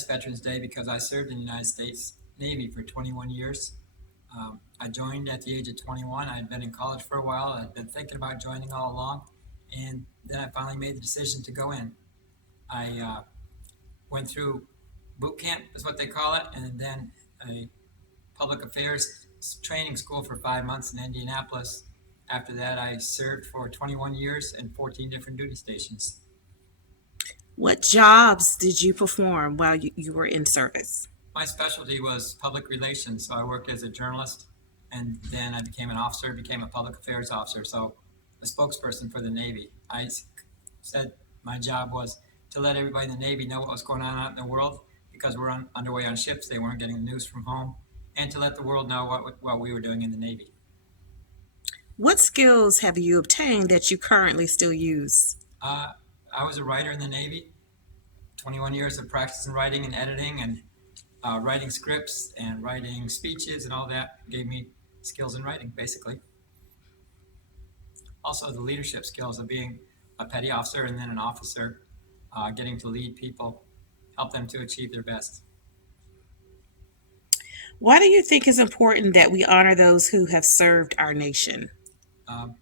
SMS Veterans Day because I served in the United States Navy for 21 years. I joined at the age of 21. I had been in college for a while. I'd been thinking about joining all along, and then I finally made the decision to go in. I went through boot camp, is what they call it, and then a public affairs training school for 5 months in Indianapolis. After that, I served for 21 years in 14 different duty stations. What jobs did you perform while you were in service? My specialty was public relations, so I worked as a journalist, and then I became an officer, became a public affairs officer, so a spokesperson for the Navy. Said my job was to let everybody in the Navy know what was going on out in the world because we're underway on ships. They weren't getting the news from home, and to let the world know what we were doing in the Navy. What skills have you obtained that you currently still use? I was a writer in the Navy, 21 years of practicing writing and editing and writing scripts and writing speeches and all that gave me skills in writing, basically. Also, the leadership skills of being a petty officer and then an officer, getting to lead people, help them to achieve their best. Why do you think it's important that we honor those who have served our nation? Um,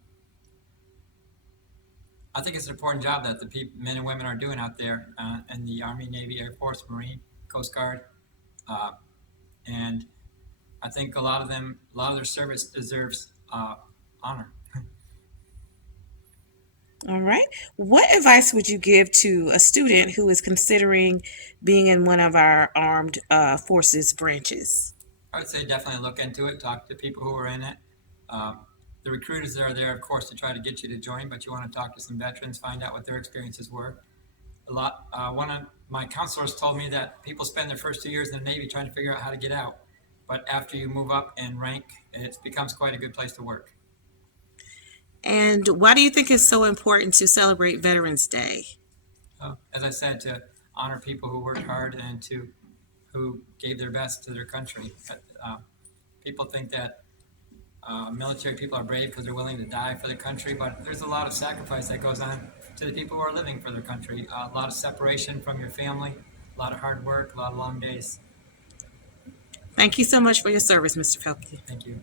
I think it's an important job that the men and women are doing out there in the Army, Navy, Air Force, Marine, Coast Guard, and I think a lot of their service deserves honor. All right. What advice would you give to a student who is considering being in one of our armed forces branches? I would say definitely look into it, talk to people who are in it. The recruiters that are there, of course, to try to get you to join, but you want to talk to some veterans, find out what their experiences were. One of my counselors told me that people spend their first 2 years in the Navy trying to figure out how to get out, but after you move up in rank, it becomes quite a good place to work. And why do you think it's so important to celebrate Veterans Day? As I said, to honor people who worked hard and who gave their best to their country. People think that military people are brave because they're willing to die for the country, but there's a lot of sacrifice that goes on to the people who are living for their country. A lot of separation from your family, a lot of hard work, a lot of long days. Thank you so much for your service, Mr. Pelkie. Thank you.